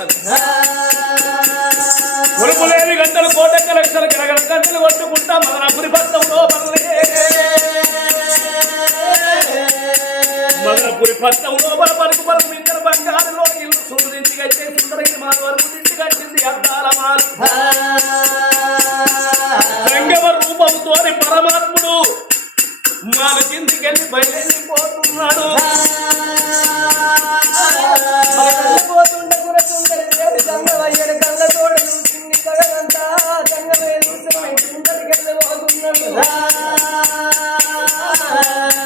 లక్షలు కొలుపులేని గంటలు కోటెక్క లక్షలు గిరగల గంటలు కొట్టుకుంటా మదనపురి పట్టంలో మదనపురి పట్టంలో పలుకు పలుకు ఇద్దరు బంగారులో ఇల్లు సుందర ఇంటికి అయితే సుందరకి మా వరకు ఇంటికి వచ్చింది అద్దాల మాలు సంగమ రూపంతో పరమాత్ముడు మాల కిందికెళ్ళి బయలుపోతున్నాడు పోతుండే కూడా సుందరి దేవి సంగమయ్యని కళ్ళతోడు చూసింది కగలంతా సంగమే చూసి పోతున్నాడు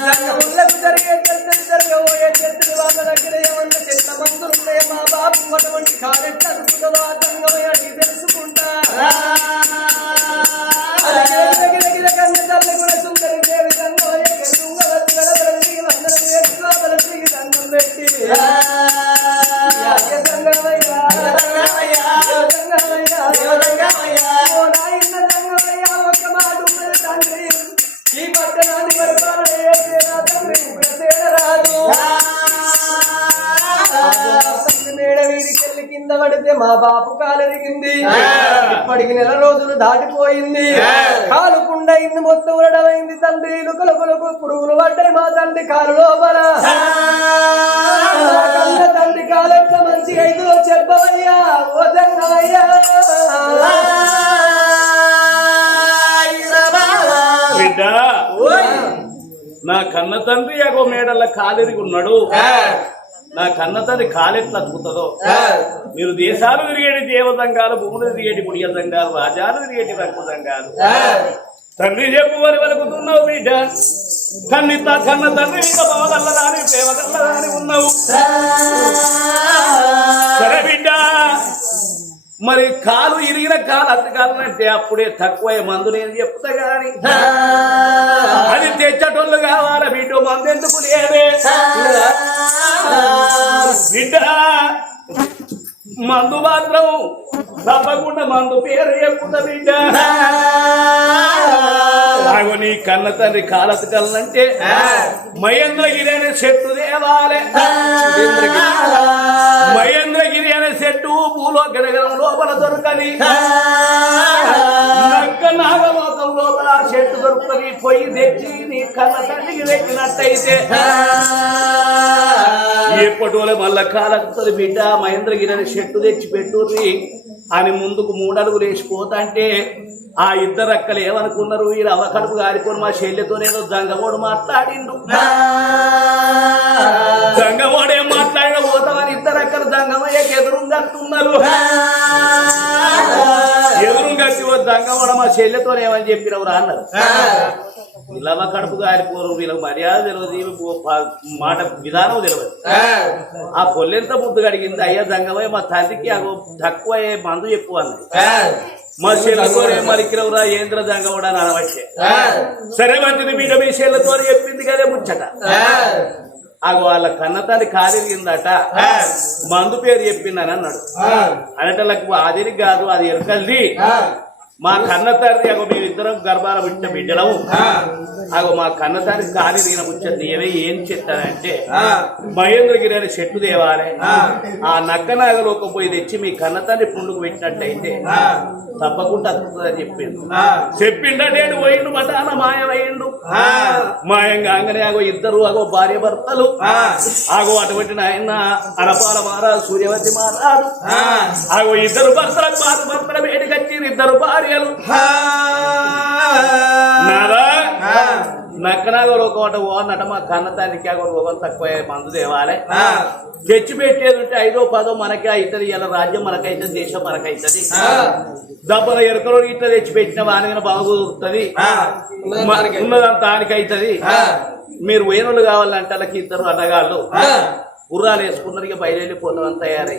సంగములకు జరిగే చర్చలు జరగబోయే చర్చలు వాళ్ళ దగ్గర ఏమన్నా చెట్ల మందులున్నాయి మా బాబు అటువంటి కారెట్ అడుగుతుందో ఆ సంగమయ్య తెలుసుకుంటా తల్లి కూడా సుందరి దేవి సంగమయ్య దండం పెట్టి ఒక్క మాట ఉన్నది తండ్రి ఈ పట్టణాన్ని రాదు మేడ వీడికెళ్ళి కింద పడితే మా బాపు కాలెరిగింది ఇప్పటికి నెల రోజులు దాటిపోయింది కాలుకుండ ఇన్ని మొత్తం ఉడమైంది తండ్రి లుకలుకులకు పురుగులు పడ్డాయి మా తండ్రి కాలు లోపల తండ్రి కాలంలో మంచిగా ఇదిలో చెప్పవయ్యా ఓ జంగమయ్యా బిడ్డ నా కన్న తండ్రి అగో మేడల్ల కాలెరిగి ఉన్నాడు నా కన్న తండ్రి కాలెట్లా అతుకుతుందో మీరు దేశాలు తిరిగేటి దేవతంగాలు భూములు తిరిగేటి పుణ్య సంఘాలు రాజాలు తిరిగేటి రక్త సంఘాలు తండ్రి చెప్పు అని వలుకుతున్నావు బిడ్డ కన్న తండ్రి మీద బావగల్లదాని ప్రేమగల్లదాని ఉన్నావు సరే బిడ్డ మరి కాలు ఇరిగిన కాలు అత్తకాలంటే అప్పుడే తక్కువ మందు నేను చెప్తా గాని అది తెచ్చటోళ్ళు కావాల బిడ్డ మందు ఎందుకు లేదే బిడ్డ మందు మాత్రం తప్పకుండా మందు పేరు చెప్పుతా బిడ్డ ఆగో నీ కన్న తండ్రి కాలతకల్లంటే మహేంద్రగిరి అనే చెట్టు దేవాలే మహేంద్రగిరి అనే చెట్టు భూలోక నగరం లోపల దొరకని నక్క నాగలోకం లోపల ఆ చెట్టు దొరుకుతుంది పొయ్యి తెచ్చి నీ కన్న తండ్రికి తెచ్చినట్టయితే ఎప్పటివల్ల మళ్ళా కాలకుతుంది బిడ్డ మహేంద్రగిరి అనే చెట్టు తెచ్చి పెట్టుర్రి అని ముందుకు 3 అడుగులు వేసిపోతా అంటే ఆ ఇద్దరు అక్కలు ఏమనుకున్నారు ఈ రవ్వ కడుపు గారికొని మా చెల్లెతోనేదో జంగమోడు మాట్లాడిండు జంగమోడు ఏం మాట్లాడిన పోతామని ఇద్దరు అక్కలు జంగమయ్యకి ఎదురుంగట్టున్నారు ఎదురుంగట్టి జంగమోడ మా చెల్లెతోనేమని చెప్పినవరా అన్నారు వీళ్ళవ కడుపు గారిపోరు వీళ్ళకి మర్యాద తెలియదు మాట విధానం తెలియదు ఆ పొల్లెంత ముద్దు కడిగింది అయ్యా జంగమయ్య మా తండ్రికి తక్కువ మందు చెప్పు అన్నది మా చెల్లెతోనే మరికిరవురా ఏంద్ర జంగమోడా అని అనవచ్చే సరే మంచిది బిడ్డ మీ చెల్లెతో చెప్పింది కదే ముచ్చట అగో వాళ్ళ కన్నతాన్ని కాలిరిగిందట మందు పేరు చెప్పిందని అన్నాడు అనటలకు అదిరి కాదు అది ఎరకల్ది మా కన్న తండ్రి అగో మేమిద్దరం గర్భాల పుట్టిన బిడ్డలము అగో మా కన్న తండ్రి కాలి దిగిన ముచ్చండి ఏం చెప్తానంటే మహేంద్రగిరి అనే చెట్టు దేవాలే ఆ నక్కనాగలోకి పోయి తెచ్చి మీ కన్న తండ్రి పుండుకు పెట్టినట్టయితే తప్పకుండా అతుకుతుందని చెప్పిండే పోయిండు మటాన మాయమయ్యిండు మాయంగా అంగనే అగో ఇద్దరు అగో భార్య భర్తలు అగో అటువంటి నాయన అనపాల మహారాజు సూర్యవతి మహారాజు అగో ఇద్దరు భర్తల వేడికచ్చి ఇద్దరు భార్యలు నాదా నక్కనాగో ఒకట ఓనట మా కన్న తండ్రికి ఓవర్ తక్కువ మందు తేవాలి తెచ్చి పెట్టేది ఉంటే 5దో 10దో మనకే అవుతుంది ఇలా రాజ్యం మనకైతుంది దేశం మనకైతుంది దబ్బల ఎరుకలో ఇట్లా తెచ్చి పెట్టిన వానిగిన బాగుతుంది ఉన్నదంతా దానికి అవుతుంది మీరు వేణులు కావాలంటే వాళ్ళకి ఇద్దరు అన్నగాళ్ళు గుర్రాలు వేసుకున్నారు ఇక బయలుపోతామని తయారై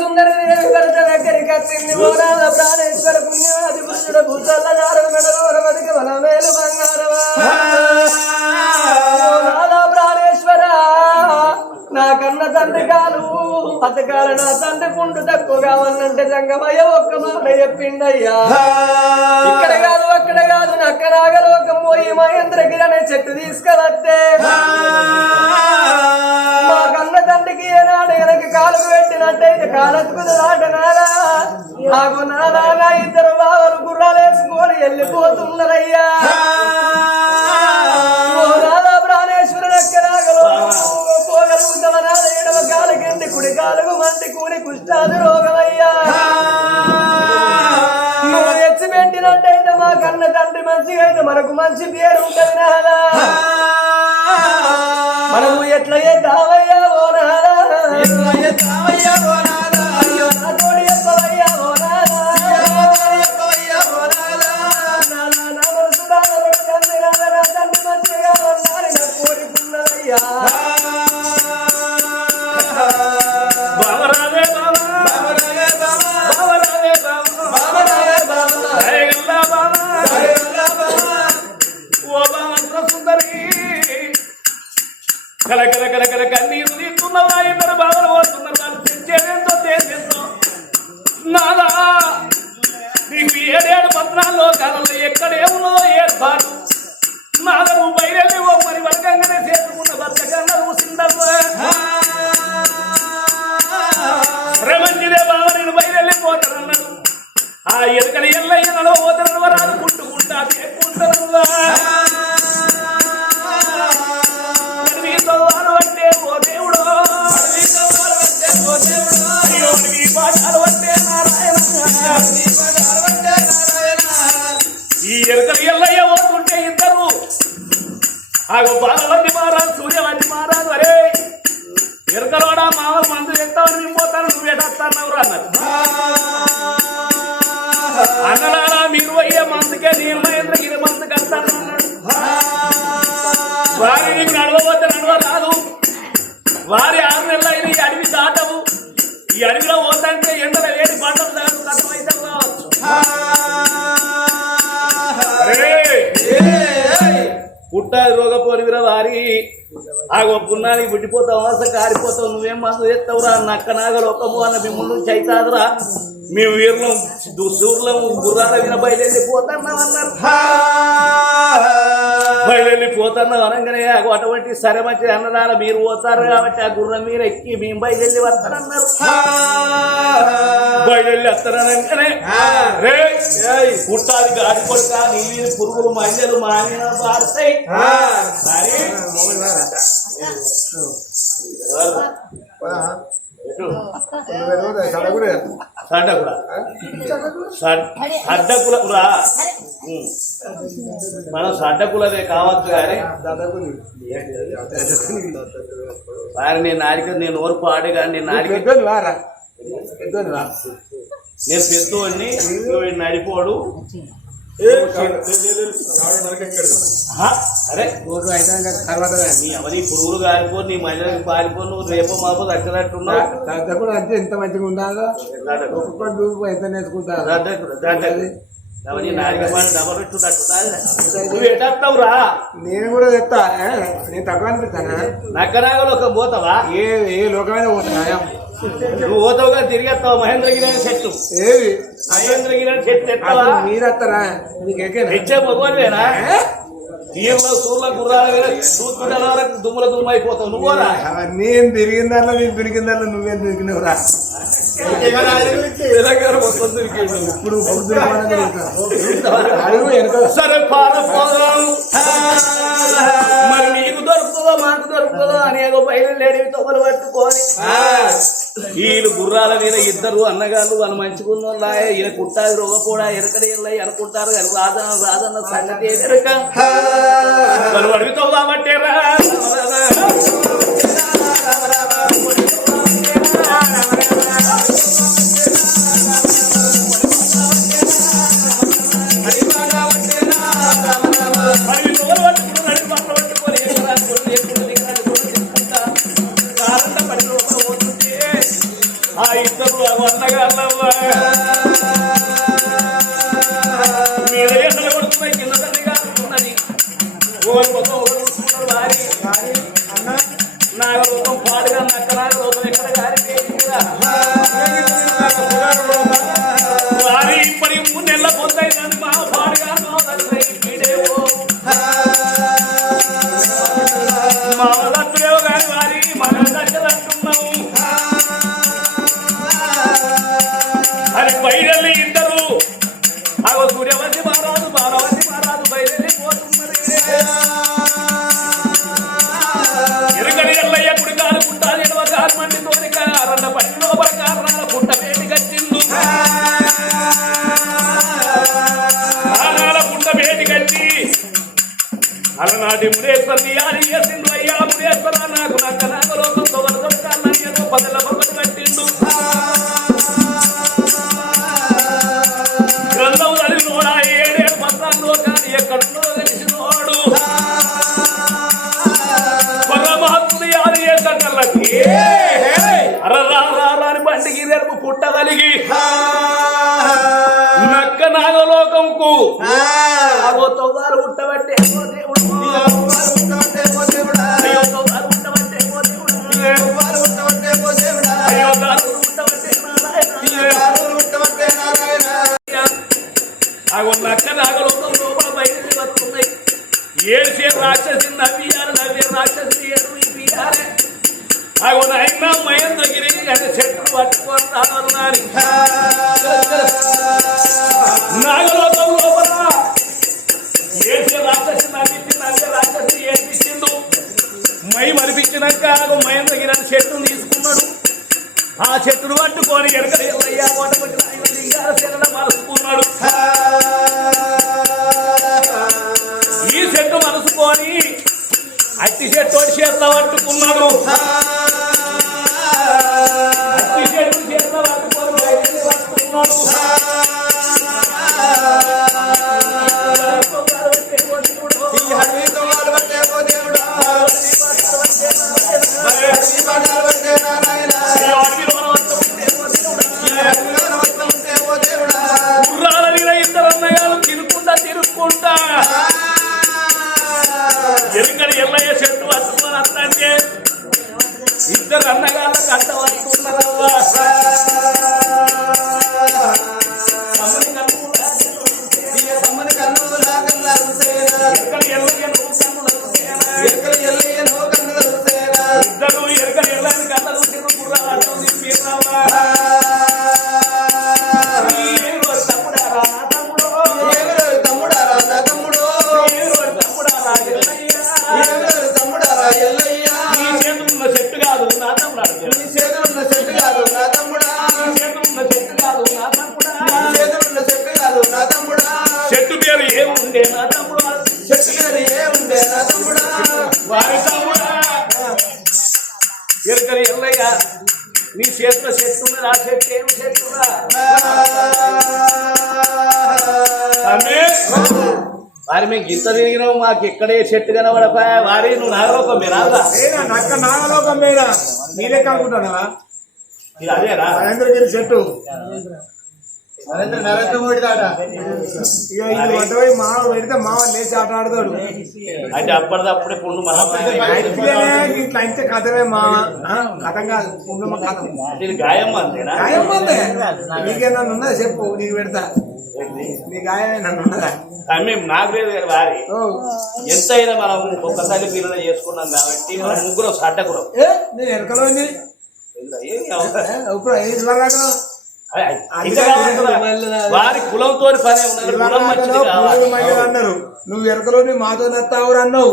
సుందరి దగ్గరికి వచ్చింది ప్రాణేశ్వర పుణ్యాది పురుషుడు భూతల్లగారు మెడలోరవదిక మన మేలు బంగారవా ప్రాణేశ్వర నా కన్న తండ్రి కాలు పథకాల నా తండ్రి పుండు తక్కువగా ఉన్నంటే జంగమయ్య ఒక్క మాట చెప్పిండయ్యా ఇక్కడ కాదు అక్కడ కాదు నక్క నాగలోకం పోయి మహేంద్రగిరి అనే చెట్టు తీసుకువస్తే మా కన్న తండ్రికి ఏనాడు వెనక కాలుకు పెట్టినట్టయితే కాలెత్తుకుని నాటనారా నాకు నానా ఇద్దరు బావలు గుర్రాలు వేసుకొని వెళ్ళిపోతున్నారయ్యా ప్రాణేశ్వరుడు ఎక్కడాగలో పోగలుగుతామనాద ఎడవ కాలకింది కుడి కాలుకు మంటి కూని కుష్టాది రోగమయ్యా నువ్వు తెచ్చి పెట్టినట్టయితే మా కన్న తండ్రి మంచిగా అయితే మనకు మంచి పేరు ఉంటుంది నాదా మనము ఎట్లా చేద్దామయ్యా ఓ నాదా అయ్యో నా తోడి చెప్పవయ్యా ఓ నాదా నా మనసు తండ్రి నా తండ్రి మంచిగా ఉన్నారని నా కోరుకున్నదయ్యా కలకల కన్నీరు తీస్తున్నవా ఇద్దరు బాబలు పోతున్నారు వాళ్ళు తెచ్చేదేంతో చేసేంతో నాదా నీకు 7 పత్రాల్లో కాలంలో ఎక్కడేమున్నదో ఏర్పాటు నాద నువ్వు బయలు మరి వర్గంగానే చేసుకున్న బతకన్నా చూసిందమ్మా రమంజిరే బాబా నేను బయలుపోతానన్నాడు ఆ ఎరుకని ఎల్లయ్యనలో పోతాను రాదు కుట్టుకుంటా ఎక్కుంటాను అంటే ఓ దేవుడు అయ్యో నీ పాఠాలు అంటే నారాయణ ఈ ఎరుకలు ఎల్లయ్య పోతుంటే ఇద్దరు ఆగో బాలవంటి మారాదు సూర్యవంటి మారాదు అరే ఎరుకలోడా మామూలు మందు ఎత్తావని మేము పోతాను నువ్వు ఎడతావు అన్నారు అన్నలారా మీరు అయ్యే మందుకే నేను మహేంద్రగిరి మందుకు వస్తాను అన్నాడు వారి నీకు నడవబోతే నడవరాదు వారి 6 నెలలు అయిన ఈ అడవి దాటవు ఈ అడవిలో పోతాంటే ఎండల వేడి పంటలు దాటు కష్టమైతే కావచ్చు పుట్టాది రోగపోలివిరా వారి ఆగో పున్నానికి పుట్టిపోతావు అసలు కారిపోతావు నువ్వేం మందు చేస్తావురా నక్క నాగలోకము అన్న మిమ్మల్ని చైతాదురా మేము వీరులం సూర్యం గుర్రాల మీద బయలుదేరిపోతున్నాం అన్నారు బయలుదేరిపోతున్నాం అనగానే అటువంటి సరే మంచి అన్నదాన మీరు పోతారు కాబట్టి ఆ గుర్రం మీరు ఎక్కి మేము బయలుదేరి వస్తారన్నారు బయలుదేరి వస్తారనగానే పుట్టాది గాడి కొడుక నీళ్ళు పురుగులు మహిళలు మానిన పారుతాయి సడ్డకులకురా మనం సడ్డకులదే కావచ్చు కానీ వారి నేను నాడిక నేను ఓర్పు ఆడే కానీ నేను నాడిక నేను పెద్దోడిని నడిపోడు అరే తర్వాత ఎవరి పురుగులు కాలిపో నీ మహిళలకు పారిపో నువ్వు రేపో మాపో దగ్గరట్టున్నావు కూడా అంటే ఎంత మంచిగా ఉండాలో ఒక్కొక్కటి దూకు ఎంత నేర్చుకుంటారు నువ్వు ఎట్టవురా నేను కూడా చెప్తా నేను తక్కువ అనిపిస్తానా నక్కనాగలోకం పోతావా ఏ లోకమైన పోతానా నువ్వు పోతావుగా తిరిగేస్తావు మహేంద్రగిరి అని చెట్టు ఏది మహేంద్రగిరి అని చెట్టు ఎత్తావా మీరత్తారా మీకు తెచ్చే మగవాడివేనా తీర్లో సూర్ల గుర్రాల మీద చూసుకుంటే వరకు దుమ్ముల దుమ్ము అయిపోతావు నువ్వురా నేను తిరిగిన దాంట్లో నీకు దొరికిన దాంట్లో నువ్వేం దొరికినవురా ఇప్పుడు సరే మరి నీకు దొరుకుతుందో మాకు దొరుకుతుందో అనేక బయలుదేరి తొగలు పట్టుకొని వీళ్ళు గుర్రాల మీద ఇద్దరు అన్నగారు వాళ్ళు మంచుకున్న వాళ్ళ ఈయన కుట్టాది రోగపోడా ఎరకడ ఎల్లయి అనుకుంటారు కానీ రాజన్న సంగతి ఎరక వాళ్ళు అడుగుతావు కాబట్టి ఆ ఇద్దరు అన్నగాళ్ళవ్వ మీద ఎండలు కొడుతున్నాయి కింద తల్లిగా ఉన్నది ఒకరి కోసం ఒకరు చూసుకున్నారు వారి నాగలోకం పాడుగా నక్క నాగలోకం ఎక్కడ గారి వారి ఇప్పటి 3 నెలల పొందైందని మా పాడుగా మా దగ్గర మహారాజు బాలవతి మహారాజు బయలుదేరిపోతున్నది ఎరుగడి ఎల్లయ్య కుడి కాలు పుట్ట ఎడవ కాలు మంది తోనిక అరన్న పని లోపల కారణాల పుట్ట వేటి కట్టిండు కారణాల పుట్ట వేటి కట్టి అలనాటి మునేశ్వరి అని చేసిండు అయ్యా మునేశ్వర నాకు నక్క నాగలోకంతో వరదొట్టాలని పదల పక్కన కట్టిండు గ్రంథం చదివినోడా ఏడేడు పత్రాల్లో కానీ ఎక్కడున్నో తెలిసినోడు పరమాత్ముడి ఆది చేసరికి అరరాని బండికి రెరుపు పుట్టగలిగి నక్క నాగలోకంకు తొవ్వారు పుట్టబట్టే నక్క నాగలోకం లోపల బయటికి వస్తున్నాయి ఏడ్చే రాక్షసి నవ్వియారు నవ్వే రాక్షసి ఏడుయారే అయినా మహేంద్రగిరి అంటే చెట్లు పట్టుకుంటారు నాని నాగలోకం లోపల ఏడ్చే రాక్షసి నవ్వించి నవ్వే రాక్షసి ఏడ్పించిండు మై మరిపించినాక మహేంద్రగిరి అని చెట్టును తీసుకున్నాడు ఆ చెట్టును పట్టుకొని ఎరకయ్యా ఓటపట్టి మరుచుకున్నాడు ఈ చెట్టు మనసుకొని అట్టి చెట్టు చేతిలో పట్టుకున్నాడు అట్టి చెట్టు చేతిలో పట్టుకొని బయటికి పట్టుకున్నాడు గుర్రాల మీద ఇద్దరు అన్నయ్యలు తిరుక్కుంటా ఎరుకడి ఎల్లయ్య చెట్టు పట్టుకుని అంటే ఇద్దరు అన్నగాళ్ళ కట్ట పట్టుకున్నారవ్వా ఇద్దరు ఎరుకడి ఎల్లని కట్టలు గుర్రాలు అడ్డం తిప్పిర్రవ్వా చెట్టు పేరు ఏముండే నా తమ్ముడు వారి తమ్ముడా ఎరుకని ఎల్లయ్య నీ చేతిలో చెట్టు ఉన్నది ఆ చెట్టు ఏమి చెట్టురా వారి మేము గింత తిరిగినావు మాకు ఎక్కడే చెట్టు కనబడపాయా వారి నువ్వు నాగలోకం మీద నక్క నాగలోకం మీద నీలే కాకుంటున్నావా అదేరా మహేంద్రగిరి చెట్టు నరేంద్ర మోడీ దాట ఇక ఇది వంటపోయి మావ పెడితే మావ లేచి ఆట ఆడతాడు అంటే అప్పటిదప్పుడే పుండు ఇట్లా అయితే కథమే మావ కథం కాదు పుండు మా కథం గాయం అంతేనా గాయం అంతే నీకే నన్ను ఉన్నదా చెప్పు నీకు పెడతా నీ గాయమే నన్ను ఉన్నదా మేము నాకు లేదు వారి ఎంతైనా మనం ఒక్కసారి పిల్లలు చేసుకున్నాం కాబట్టి మనం ముగ్గురు సడ్డకురం నేను ఎరకలో ఇప్పుడు వారి కులంతో పనే అన్నారు నువ్వు ఎరకలోని మాతో నత్తావురు అన్నావు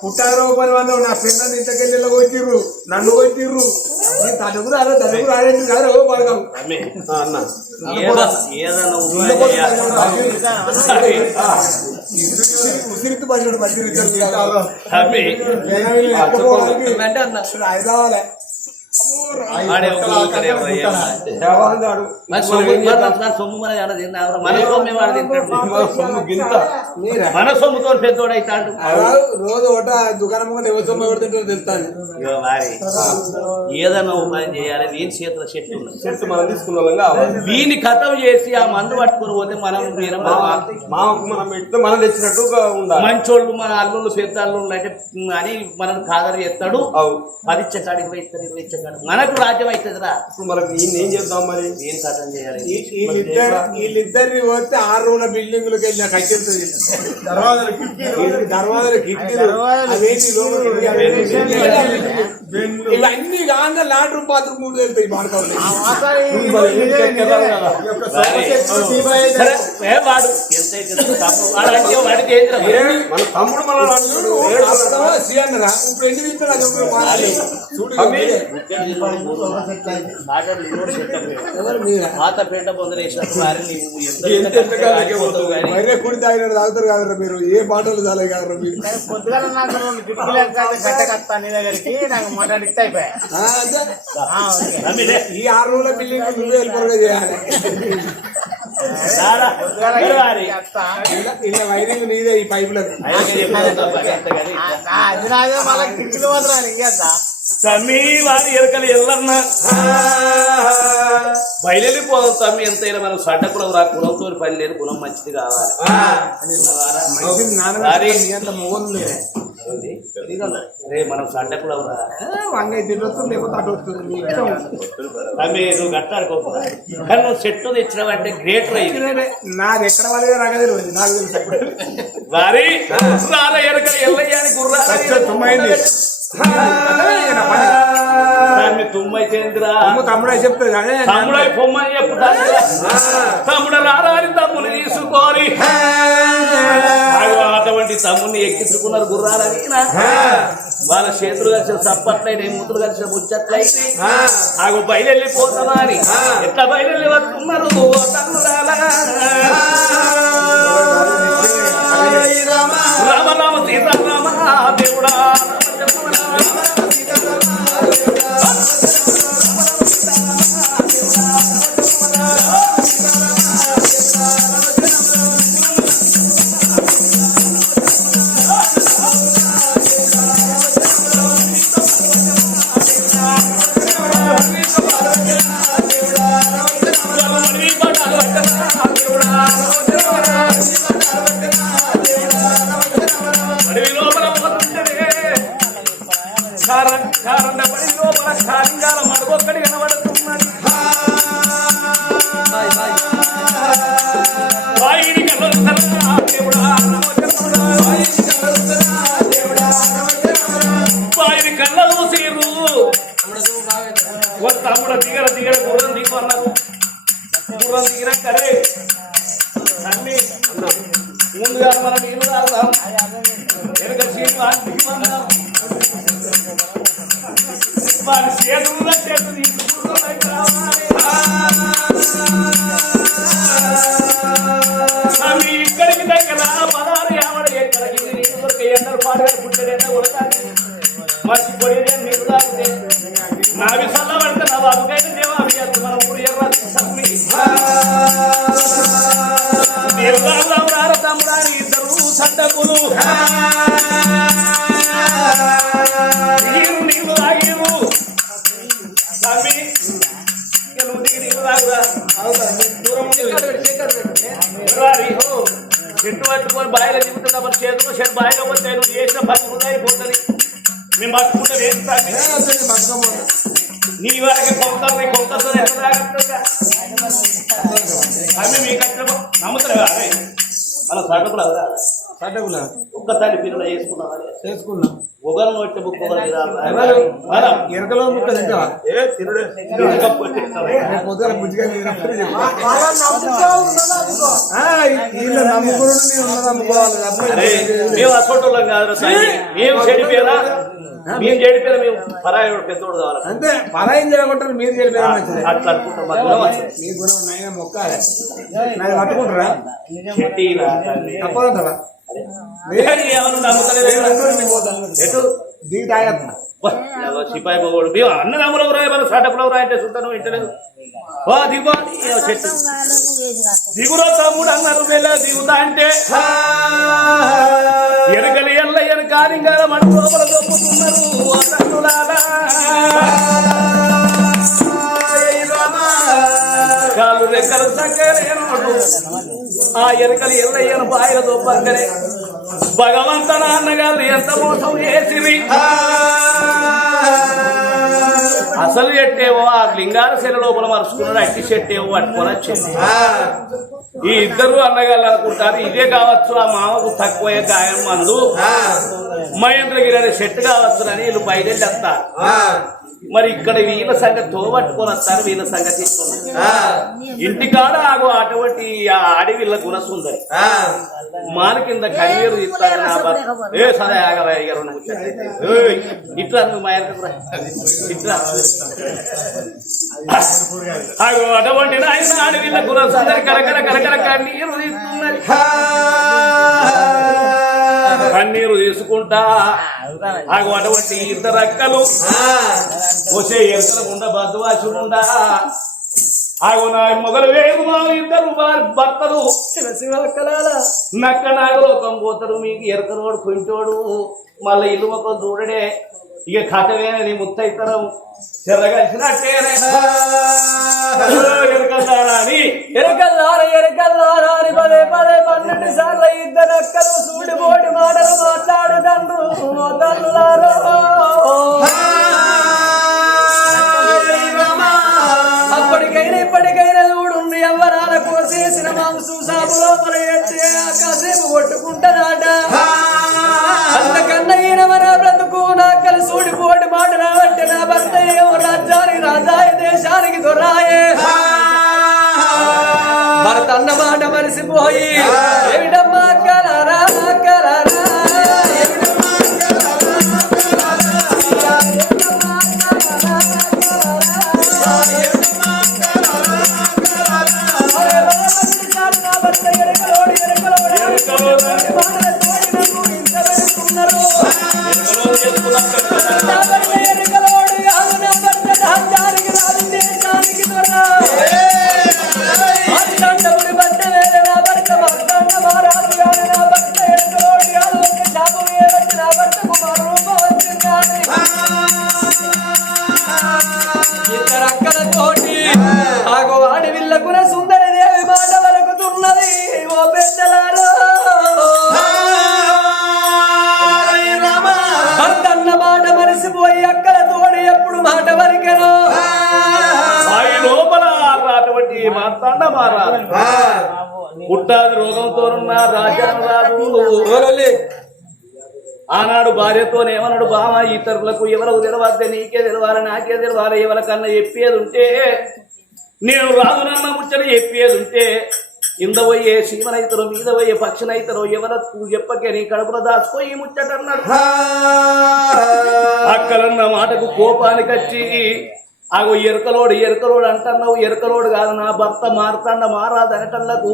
పుట్టారో పని అన్నావు నా పిల్లలు ఇంతకెళ్ళి వచ్చిర్రు నన్ను వచ్చిర్రు తలుపు రాడండి కాదు పడగవు ఉసిరికి పడ్డాడు మంచి కావాలి మన సొమ్ముతో పెద్దోడైతాడు రోజు ఒకట దుకాణం ఎవరి సొమ్ము ఎవరు తింటారో తెలుస్తాను ఏదన్నా ఉపాయం చేయాలి నేను చేతుల చెట్టు మనం తీసుకున్న దీన్ని ఖతం చేసి ఆ మందు పట్టుకుని పోతే మనం మనం తెచ్చినట్టుగా ఉండాలి మంచోళ్ళు మన అల్లుళ్ళు పెద్ద అల్లుళ్ళు అంటే అని మనం ఖాదరు చేస్తాడు 10 ఇచ్చే కాడికి 20 ఇచ్చే కాడికి మనకు రాజ్యం అవుతుందిరా. ఇప్పుడు మనకి ఏం చేద్దాం మరి? ఏం కథం చేయాలి? వీళ్ళిద్దరిని పోతే 6 రూమ్ల బిల్డింగులకి వెళ్ళిన కట్టెళ్తుంది. దర్వాజలు కిటికీలు అవేంటి ఇవన్నీ కాగా లాండ్రూమ్ బాత్రూమ్ కూడా వెళ్తాయి. మార్గంలో మన తమ్ముడు అన్నరా ఇప్పుడు ఎన్ని వింటాడు పాత పేట పొందలేసినప్పుడు మరే కుడి తాగినాడు తాగుతారు కాదరా మీరు? ఏ బాటలు తాలే కాదరా మీరు? పొద్దుగాల నాకు 2 కిటికీలు కట్టకత్తా నీ దగ్గరికి నాకు మొదటి అయిపోయా. ఈ 6 రూమ్ల బిల్డింగ్ నువ్వే వెళ్ళిపోగా చేయాలి. ఇలా వైరింగ్ నీదే ఈ పైపులకు. అది నాదే మళ్ళీ కిటికీలు మాత్రం ఇంకేస్తా. తమ్మి వారి ఎరకలు ఎల్లన్నా బయలుపోదాం తమ్మి. ఎంతైనా మనం సడ్డ కులం రా, కులంతో పని లేదు, కులం మంచిది కావాలి. రే మనం సడ్డ కులం రా, తమ్మి నువ్వు కట్టాడుకోకుండా కానీ నువ్వు చెట్టు తెచ్చినవంటే గ్రేట్ అయింది. నాది ఎక్కడ వాళ్ళే రాగలేదు నాకు తెలుసు. వారి రాల ఎరకలు ఎల్లయ్యాని గుర్రా తుమ్మైతేంద్రా తమ్ముడే చెప్తాడు. తమ్ముడై పొమ్మని చెప్తా. తమ్ముడు రారాని తమ్ముని తీసుకొని అటువంటి తమ్ముని ఎక్కించుకున్నారు గుర్రాలని. వాళ్ళ చేతులు కలిసిన చప్పట్లయితే మూతులు కలిసిన ముచ్చట్లయితే ఆగు బయలుపోతామా అని ఎట్లా బయలు వస్తున్నారు రామ రామ సీతారామ దేవుడా మడొక్కడి కనబడుతున్నది. వారి కళ్ళలు తీరు తమ్ముడు దిగర దిగర గుర్రం దిగు అన్నారు. గుర్రం దిగిన కరే అన్ని ముందుగా మన నీళ్ళు తాగుదాం. వెనక సీను దిగిమన్నాం. వారి చేతుల్లో చేతు తీసుకుంటున్నాయి రావాలి. అవి ఇక్కడికి దగ్గర 16 50 ఎక్కడికి నీళ్ళు దొరికే ఎండలు పాడుగా పుట్టిన ఎండ కొడతాను. మర్చిపోయేదే నీళ్ళు తాగితే నావి సల్ల పడితే నా బాబుకైతే దేవావి చేస్తూ మన ఊరు ఎర్ర నీళ్ళు తాగుదాం రార తమ్ముడాని ఇద్దరు సడ్డకులు నీళ్ళు తాగిరు. తమ్మి నువ్వు దిగి నీళ్ళు తాగురా. చెట్టు పట్టుకొని బాయిలో దిగుతున్నా మన చేతులు చెట్టు బాయిలో పోతే నువ్వు చేసిన పని వృధా అయిపోతుంది. మేము పట్టుకుంటే వేస్తాను నీ వారికి కొంత కొంతతో ఎంత తాగుతుందా అవి మీకు నమ్ముతారు మనం సడకులు అవుదా సడ్డకులా ఒక్క తల్లి పిల్లలు చేసుకున్నాం. ఒకరు వచ్చే బుక్ ఎరకలో ముక్క తింటావా? పొద్దున బుజ్జిగా వీళ్ళు నమ్ముకుని ఉన్నదమ్ముకోవాలి. మేము అసోటోళ్ళం కాదు. మేము చెడిపోయారా? మేము చెడిపోయారా? మేము పరాయి పెద్దోడు కావాలి. అంతే పరాయం చేయకుంటారు. మీరు చెడిపోయారు మంచిది. అట్లా అనుకుంటాం. మీ గుణం నైనా మొక్కాలి. నాకు పట్టుకుంటారా? తప్పదంటారా? దిగి తాగేస్తా సిపాయి పోగోడు మేము అన్న నమ్మలో రాయి మన సాటపులో రాయంటే చూస్తాను ఇంటలేదు. దిగు చెట్టు దిగురో తమ్ముడు అన్నారు వెళ్ళ దిగుతా అంటే ఎనకలి ఎల్ల ఎనకాలింగాల మన లోపల దొప్పుతున్నారు. కాళ్ళు రెక్కలు చక్కలేను ఆ ఎనకలి ఎల్లయ్యను బాయిలతో పక్కనే భగవంత నాన్నగారు ఎంత మోసం చేసిరి. అసలు చెట్టేవో ఆ లింగాల శిల లోపల మరుచుకున్నాడు, అట్టి చెట్టేవో పట్టుకొని వచ్చేసి ఈ ఇద్దరు అన్నగాళ్ళు అనుకుంటారు ఇదే కావచ్చు ఆ మామకు తక్కువ గాయం మందు మహేంద్రగిరి అనే చెట్టు కావచ్చు అని వీళ్ళు బయలుదేరి వస్తారు. మరి ఇక్కడ వీళ్ళ సంగతి తోబట్టుకొని వస్తారు, వీళ్ళ సంగతి ఇంటికాడ ఆగు అటువంటి ఆ అడవిళ్ళ గుణసుందరి మాని కింద కన్నీరు ఇస్తారు. ఏ సరే ఆగరా ఇట్లా నువ్వు మా ఇట్లా ఆగు అటువంటి అడవిళ్ళ గుణసుందరి కరకర కరకర కన్నీరు తీస్తున్నది. కన్నీరు తీసుకుంటా ఆగు అటువంటి ఇద్దరు అక్కలు వచ్చే ఎరుకల ఉండ బద్దువాసుండా ఆగు నా మొగలు వేరు మా ఇద్దరు భర్తలు నక్క నాగలోకం పోతాడు. మీకు ఎరకనోడు కొంటోడు మళ్ళీ ఇల్లు మొక్కలు చూడడే ఇక కథవేనని ముత్తైతరం చెరగలిసినట్టేనే ఎరకల్లారని ఎరకల్లారని పదే పదే 12 సార్లు ఇద్దరు అక్కలు సూడిపోటి మాటలు మాట్లాడుతండ్రు. అప్పటికైనా ఇప్పటికైనా చూడుండి ఎవ్వరాల కోసేసిన మాంసు సాపు లోపల ఎత్తే కాసేపు కొట్టుకుంటానాట. అంతకన్నా ఈయన మన బ్రతుకు నాకలు సూడిపోటి మాట రాబట్టి నా భర్త ఏమో రాజ్యానికి రాజాయి దేశానికి దొరాయే భర్త అన్న మాట మరిసిపోయి ఏమిటమ్మా కలరా కలరా పుట్టాది రోగంతోనున్న రాజ్యాన్ని రాదు. ఆనాడు భార్యతోనేమన్నాడు బామ ఇతరులకు ఎవరకు తెలవద్దే నీకే తెలవాలి నాకే తెలవాలి ఎవరికన్నా చెప్పేది ఉంటే నేను రాజునన్న ముచ్చట చెప్పేది ఉంటే కింద పోయే సీమనైతరో మీద పోయే పక్షినైతరో ఎవరకు చెప్పకే నీ కడుపులో దాచుకో ఈ ముచ్చట అన్నాడు. అక్కలన్న మాటకు కోపానికి వచ్చి ఆగో ఎరకలోడు అంటున్నావు ఎరకలోడు కాదు నా భర్త మారతాండ మారాదు అనటంలకు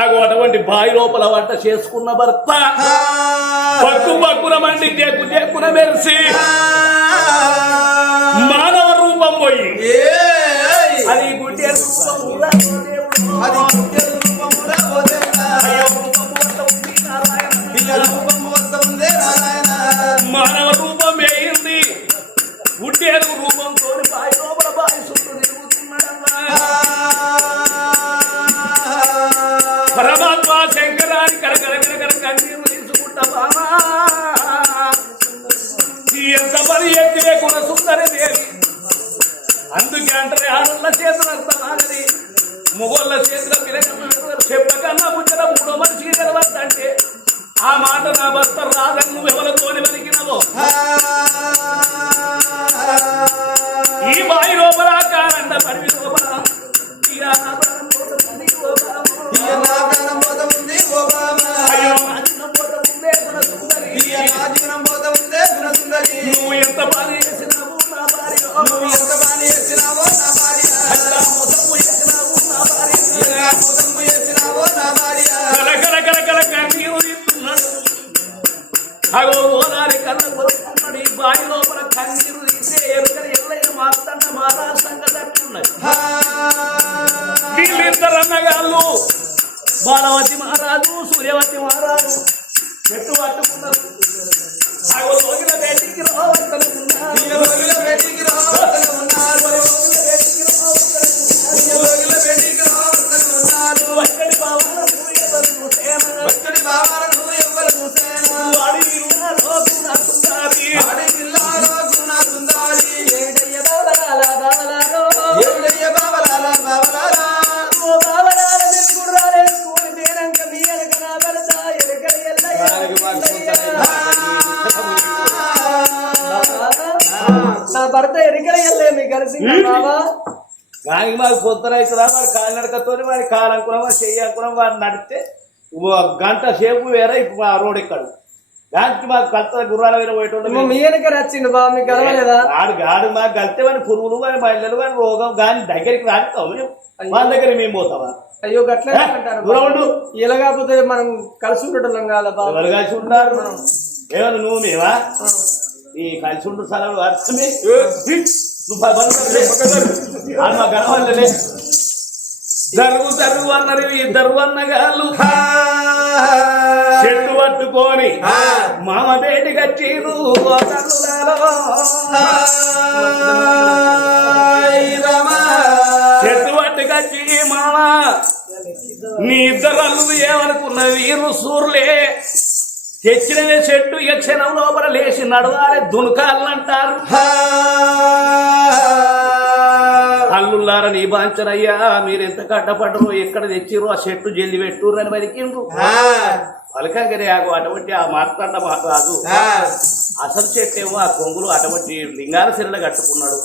ఆగో అటువంటి బావి లోపల వంట చేసుకున్న భర్త పక్కు పక్కున మండి టేకున మెరిసి మానవ రూపం పోయి అది గుడ్డే మానవ రూపం వేయింది. గుడ్డేరు రూపంతో బావి లోపల బావి చుట్టూ తిరుగుతున్నాడన్నా. పరమాత్మ శంకరాన్ని కరకర కన్నీరు తీసుకుంటా బామా ఎంత పని ఎత్తిరే కొన సుందరి దేవి. అందుకే అంటారు ఆడళ్ళ చేతులు అర్థమాగని మొగోళ్ళ చేతుల పిల్లలు చెప్పకన్నా ముచ్చట మూడో మనిషికి తెలవద్దంటే ఆ మాట నా భర్త రాదని నువ్వు ఎవరితోని పలికినవో ఈ బాయి లోపల కారంట పరిమి లోపల నువ్వు ఎంత బాధ చేసినావు నా భార్య కలకల కన్నీరు తీస్తున్నాడు. అగో ఓనారి కళ్ళ కొరుకున్నాడు. ఈ బావి లోపల కన్నీరు తీసే ఎరుకని ఎల్లయ్య మాత్తండ మాతా సంగతి అట్టున్నది. వీళ్ళిద్దరు అన్నగాళ్ళు బాలవతి మహారాజు సూర్యవతి మహారాజు చెట్టు పట్టుకున్నారు. అగో లోగిన బయటికి రావాలి భర్త ఎరికల ఎల్లేమి కలిసి బాబా కానీ మాకు పొద్దున అవుతుందా వాడు కాలినడకతో వాడి కాలనుకున్నాం వాడు చెయ్యి అనుకున్నాం వాడు నడిస్తే గంట సేపు వేరే ఇప్పుడు ఆ రోడ్ ఎక్కడు దానికి మాకు కలుత గుర్రాల మీద పోయేటోళ్ళు మీ వెనక నచ్చింది బాబా మీకు కలవలేదా గాడు మాకు కలితే వాడి పురుగులు వాడి మహిళలు వాడి రోగం కానీ దగ్గరికి రాస్తాం మేము వాళ్ళ దగ్గర మేము పోతామా అయ్యో గట్లనే అంటారు ఇలా కాకపోతే మనం కలిసి ఉండటం కాదా బాబా ఎవరు కలిసి ఉంటారు ఏమన్నా నువ్వు మేవా ఈ కలిసి ఉంటు స్థలం వాడుతుంది నువ్వు మా గర్వాలే జరుగు జరుగు అన్నారు ఇద్దరు అన్నగాళ్ళు చెట్టు పట్టుకొని మామ బేటి కచ్చిరు చెట్టు పట్టుకొచ్చి మామ నీ ఇద్దరు అల్లులు ఏమనుకున్న వీరు సూర్లే తెచ్చినవే చెట్టు ఇక క్షణం లోపల లేచి నడవాలి దునకాలంటారు అల్లుల్లారా నీ బాంచనయ్యా మీరెంత కట్టపడరు ఎక్కడ తెచ్చిర్రు ఆ చెట్టు జల్లి పెట్టుర్రు అని బతికిండ్రు పలకంగానే ఆగు అటువంటి ఆ మాట్లాడ మాట రాదు అసలు చెట్టు ఏమో ఆ కొంగులు అటువంటి లింగాల సిరలు కట్టుకున్నాడు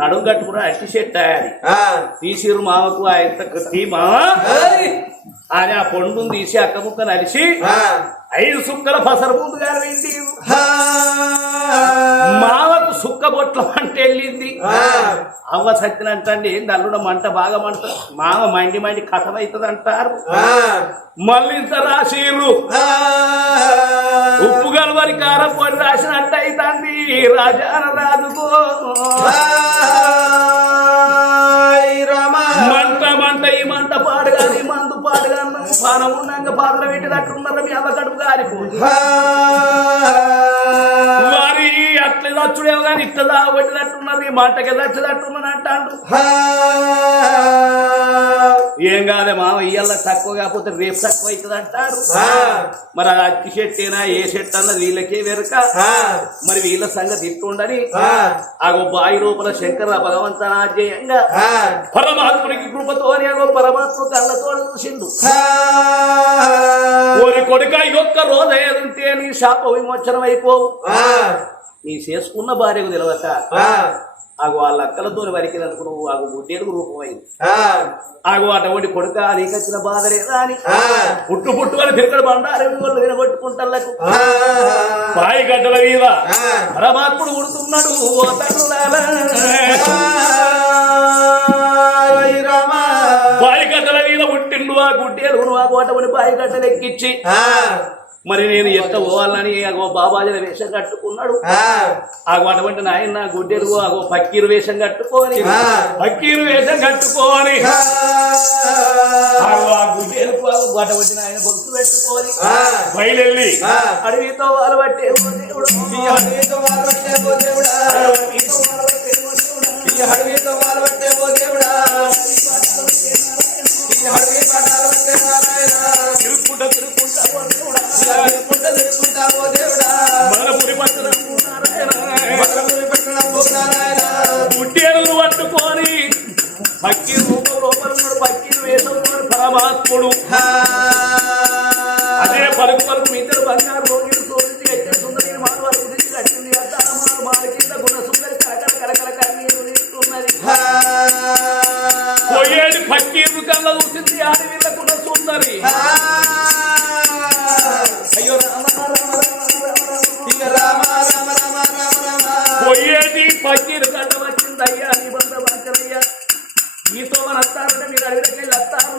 నడుము కట్టుకున్నాడు అట్టి చెట్టు అని తీసిరు మామకు ఆయన మామ అని ఆ పండును తీసి అక్క ముక్క నలిసి 5 సుక్కల పసరు ముందుగా వెళ్ళి మామకు సుక్క బొట్ల అంటే వెళ్ళింది అవ్వ సత్యనంటండి నల్లుడ మంట బాగా మంట మామ మండి మండి కథమవుతుంది అంటారు మళ్ళీ ఇంత రాశీరు ఉప్పు గలవరి కారం పొడి రాసినట్టు అవుతుంది రాజాన రాజుకో మంట మంట ఈ మంట పాడుగాని మందు పాడుగా పానం ఉన్నాక పాత్ర పెట్టినట్టున్నారు మీ అమ్మ కడుపు గారిపోదు వారి అట్లా దచ్చుడేమో కానీ ఇట్లా పెట్టినట్టున్నది మంటకి దచ్చదట్టున్నది అంటాడు ఏం కాదే మామ ఇయ్యాల తక్కువ కాకపోతే రేపు తక్కువ అవుతుంది అంటారు మరి అది అట్టి చెట్టేనా ఏ చెట్టు అన్నది వీళ్ళకే వెరక మరి వీళ్ళ సంగతి ఇట్టుండని ఆగో బాయి రూపల శంకర భగవంతనాధ్యేయంగా పరమాత్మునికి కృపతోని ఆగో పరమాత్మ కళ్ళతో చూసిండు కోరి కొడుక ఒక్క రోజు ఏదుంటే నీ శాప విమోచనం అయిపోవు నీ చేసుకున్న భార్యకు తెలియక ఆగు వాళ్ళ అక్కలతో వరికినందుకు నువ్వు ఆగు గుడ్డేరుకు రూపమైంది ఆగు అటువంటి కొడుక నీకు వచ్చిన బాధ లేదా అని పుట్టు పుట్టు అని పిరకడు బండారు వినబట్టుకుంటాళ్లకు బాయి గడ్డల మీద పరమాత్ముడు ఉడుతున్నాడు బాయి గడ్డల మీద పుట్టిండు ఆ గుడ్డేరు ఆగు అటువంటి బాయి గడ్డలు ఎక్కించి మరి నేను ఎంత పోవాలని అగో బాబాజీల వేషం కట్టుకున్నాడు ఆగో అటువంటి నాయన గుడ్డెలు అగో పక్కీరు వేషం కట్టుకొని పక్కీరు వేషం కట్టుకొని ఆగో ఆ గుడ్డెలు అటువంటి నాయన గొంతు పెట్టుకొని బయలుల్లి అడవితో వాళ్ళు పట్టే తిరుక్కుంటా గుడ్డేలు పట్టుకొని పక్కి రూపం లోపల పక్కిలు వేసిన పరమాత్ముడు అదే పలుకు పలుకు ఇద్దరు బంగారు రోజులు సోదించి ఎచ్చేస్తుంది మారు వరకు దిగి కట్టింది అద్దాలు మారు కింద గుణ సుందరి కరకర కరకర కన్నీరు తీస్తున్నది పోయేది పక్కీరు కళ్ళ చూసింది ఆడి వీళ్ళ గుణ సుందరి అయ్యో పోయేది పక్కీరు కళ్ళ వచ్చింది అయ్యా నీ బంధ వంచరయ్యా మీతో మన వస్తారంటే మీరు అడిగిన వస్తారు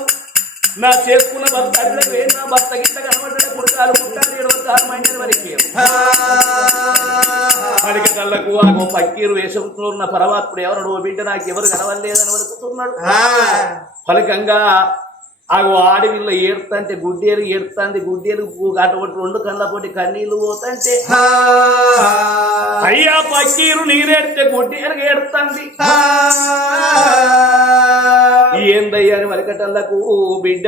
నా చేసుకున్న భర్త అడిగిన నా భర్త గిట్ట కనబడ్డ కుడకాలు కుట్టాలు 26 మైండ్ వరకు అడిగ కళ్ళకు ఆగో పక్కీరు వేషంతో ఉన్న పరమాత్ముడు ఎవరు బిడ్డ నాకు ఎవరు కనవలేదని వరుకుతున్నాడు ఫలితంగా ఆగో ఆడవిల్ల ఏడుతంటే గుడ్డేరు ఏడుతుంది గుడ్డేరు అటువంటి 2 కళ్ళ పొట్టి కన్నీళ్లు పోతంటే అయ్యా పక్కీరు నీరేడితే గుడ్డేరు ఏడుతుంది ఏందయ్యా అని వరకటల్లకు బిడ్డ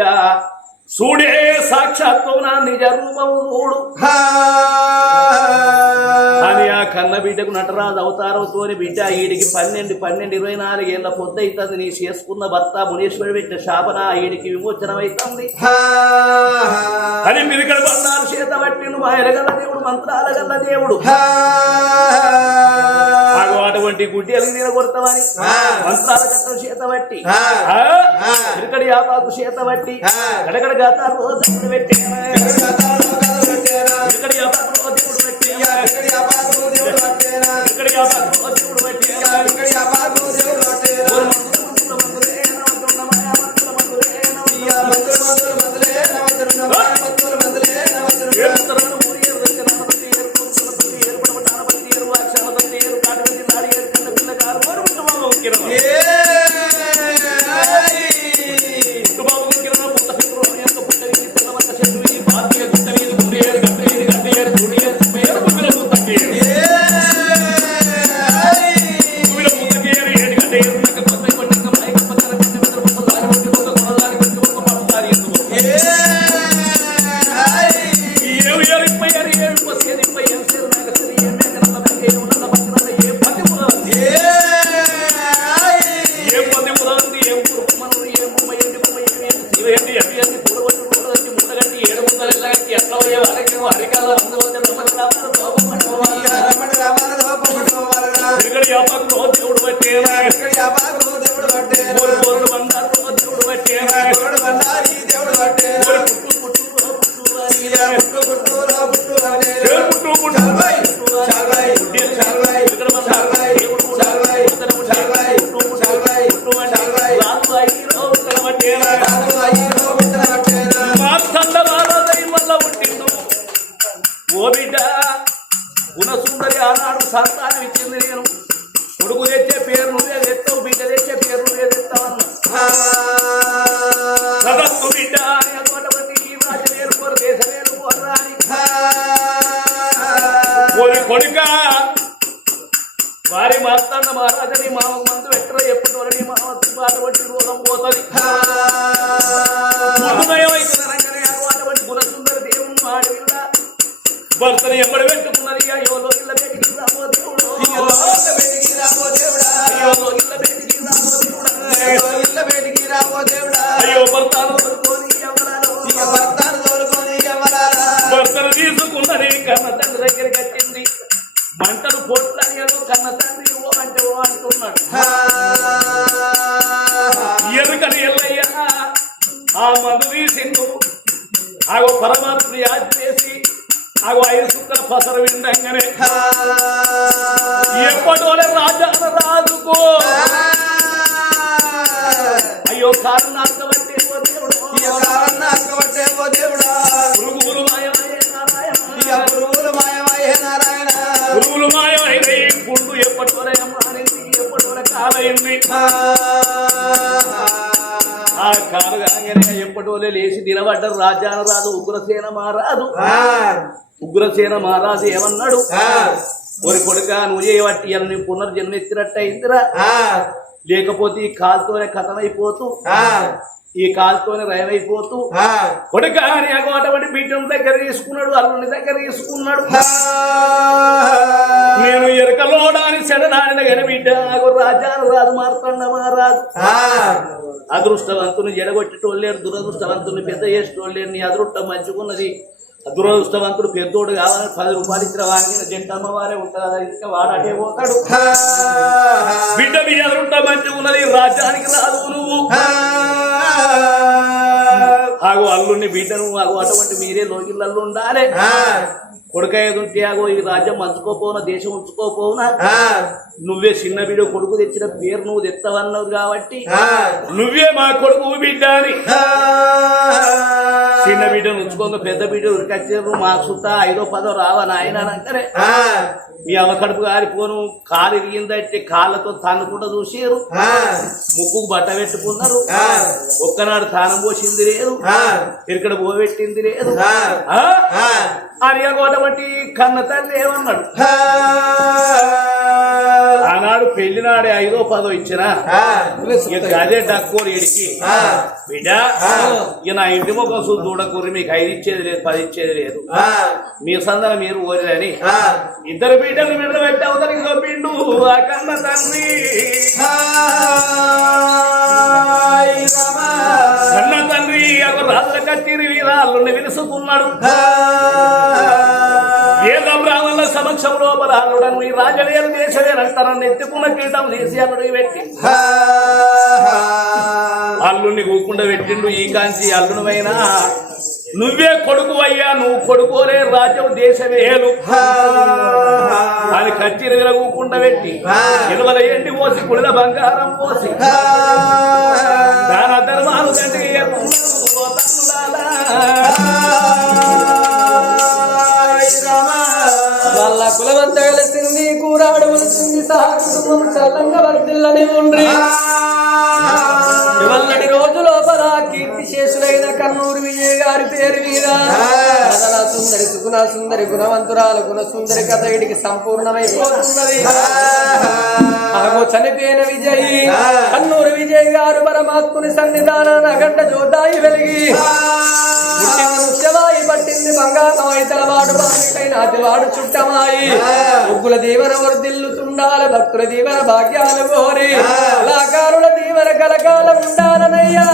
చూడే సాక్షాత్తు నా నిజ రూపము చూడు అని ఆ కన్న బిడ్డకు నటరాజు అవతారంతో బిడ్డ ఈడికి 12-24 ఏళ్ళ పొద్దు అవుతుంది నీ చేసుకున్న భర్త మునీశ్వరుడు పెట్టిన శాపన ఈడికి విమోచనం అవుతుంది అని మిరికడ బండారు చేత పట్టి దేవుడు మాయలగల్ల దేవుడు మంత్రాల గల్ల దేవుడు అటువంటి గుడ్డి అలిగిన కొడతామని మంత్రాల కట్టం చేత బట్టి ఇక్కడి యాపాకు చేత బట్టి గడగడ గాతాలు దేవుడు పెట్టి ఇక్కడి యాపాకు దేవుడు పెట్టి ఇక్కడి యాపాకు దేవుడు పెట్టి ఓ బిడ్డ గుణసుందరి ఆనాడు సంతానం ఇచ్చింది నేను కొడుకు తెచ్చే పేరు నువ్వే తెస్తావు బిడ్డ తెచ్చే పేరు నువ్వే తెస్తావన్నా సదస్సు బిడ్డ అని అటువంటి రాజవేలు కోరు దేశవేలు కోరరా అని కోరి కొడుక వారి మాస్తాన్న మహారాజని మామకు మందు పెట్టరు ఎప్పటి వరకు మామ అటువంటి రోగం పోతుంది అటువంటి గుణసుందరి దేవుని మాడి భర్తను ఎప్పటి పెట్టుకున్నది అయ్యోలో ఇళ్ళ బయటికి రాబో దేవుడు అయ్యో భర్తను భర్తను తీసుకున్నది కన్న తండ్రి దగ్గరికి వచ్చింది మంటలు పొట్లని కన్న తండ్రి ఓ అంటే ఓ అంటున్నాడు ఎరుకని ఎల్లయ్య ఆ మందు తీసిండు ఆగో పరమాత్మ యాది చేసి ఆగో 5 సుక్కల పసరు విండంగానే ఎప్పటోనే రాజాన రాజుకో అయ్యో కారు నాకబట్టే ఓ దేవుడు పురుగులు మాయమయ్యే నారాయణ పురుగులు మాయమైన పుండు ఎప్పటోనే మారింది ఎప్పటోనే కాలైంది ఆ కాలు కాగానే ఎప్పటోలే లేచి నిలబడ్డారు రాజాన రాజు ఉగ్రసేన మహారాజు ఏమన్నాడు ఒరి కొడుక నువ్వు చేయబట్టి అని పునర్జన్మ ఎత్తినట్టు అయిందిరా లేకపోతే ఈ కాలుతోనే కథమైపోతూ ఈ కాలుతోనే రయమైపోతూ కొడుక అని అటువంటి బిడ్డను దగ్గర తీసుకున్నాడు అల్లుని దగ్గర తీసుకున్నాడు నేను ఎరకలోడాని సెడనాడిన గని బిడ్డ రాజాను రాజు మార్తండ మహారాజు అదృష్టవంతుని జడగొట్టేటోళ్ళేరు దురదృష్టవంతుని పెద్ద చేసేటోళ్ళేరు నీ అదృష్టం మంచుకున్నది దురదృష్టవంతుడు పెద్దోడు కావాలని 10 రూపాయలు ఇచ్చిన వాడిన జంటమ్మ వారే ఉంటారు ఇంకా వాడటే పోతాడు బిడ్డ మీ అదృష్టం మంచుకున్నది రాజ్యానికి రాదు నువ్వు ఆగో అల్లుని బిడ్డను ఆగో అటువంటి మీరే లోకిళ్ళల్లో ఉండాలి కొడుక ఏదుంటే ఆగో ఈ రాజ్యం మంచుకోపోనా దేశం ఉంచుకోపోనా నువ్వే చిన్న బిడ్డ కొడుకు తెచ్చిన పేరు నువ్వు తెత్తవన్నావు కాబట్టి నువ్వే మా కొడుకు బిడ్డ అని చిన్న బిడ్డను ఉంచుకోగా పెద్ద బిడ్డ ఉరికొచ్చారు మా సుత 5వ 10వ రావా నాయన అంటారే మీ అవ కడుపు కారిపోను కాలు ఇరిగిందంటే కాళ్ళతో తన్నుకుంటూ చూసారు ముక్కుకు బట్ట పెట్టుకున్నారు ఒక్కనాడు తానం పోసింది లేదు ఇక్కడ పోబెట్టింది లేదు అరియగోటబట్టి కన్న తల్లి ఏమన్నాడు ఆనాడు పెళ్లినాడే 5వ 10వ ఇచ్చినా అదే డక్కోరు ఇడికి బిడ్డ ఇక నా ఇంటి ముఖం చూసి చూడకూరి మీకు 5 ఇచ్చేది లేదు 10 ఇచ్చేది లేదు మీ సందన మీరు ఓరిని ఇద్దరు బిడ్డలు బిడ్డలు పెట్టి అవతలికి పిండు ఆ కన్న తండ్రి కన్న తండ్రి రాజుల కత్తిరి వీరాళ్ళని విలుసుకున్నాడు రాజవంశం లోపల అల్లుడను ఈ రాజవేలు దేశవేలంతరాన్ని ఎత్తుకున్న కీటం తీసి అల్లుడికి పెట్టి అల్లుడిని కూకుండా పెట్టిండు. ఈ కాంచి అల్లుడివైనా నువ్వే కొడుకు అయ్యా, నువ్వు కొడుకోలే రాజ్యం దేశవేలు అని కచ్చిరిగల కూకుండా పెట్టి ఇలువల ఎండి పోసి గుళ్ళ బంగారం పోసి దాన ధర్మాలు తండ్రి వాళ్ళ కులమంతా కలిసింది, కూరాడు వలసింది, సహా కుటుంబం చల్లంగా వర్దిల్లని ఉండ్రి. ఇవల్లటి రోజు లోపల కీర్తి శేషులైన కన్నూరు విజయ గారి పేరు మీద కథన సుందరి సుగుణ సుందరి గుణవంతురాలు గుణ సుందరి కథ ఇడికి సంపూర్ణమైపోతున్నది. ఆగో చనిపోయిన విజయ్ కన్నూరు విజయ్ గారు పరమాత్ముని సన్నిధానాన అఖండ జ్యోతాయి వెలిగి పుట్టింది ముత్యమాయి, పట్టింది బంగారమాయి, తలవాడు బాణికైన అతివాడు చుట్టమాయి. ముగ్గుల దీవెన వర్దిల్లుతుండాల, భక్తుల దీవెన భాగ్యాలు కోరి కళాకారుల దీవెన కలకాలం ఉండాలనయ్యా.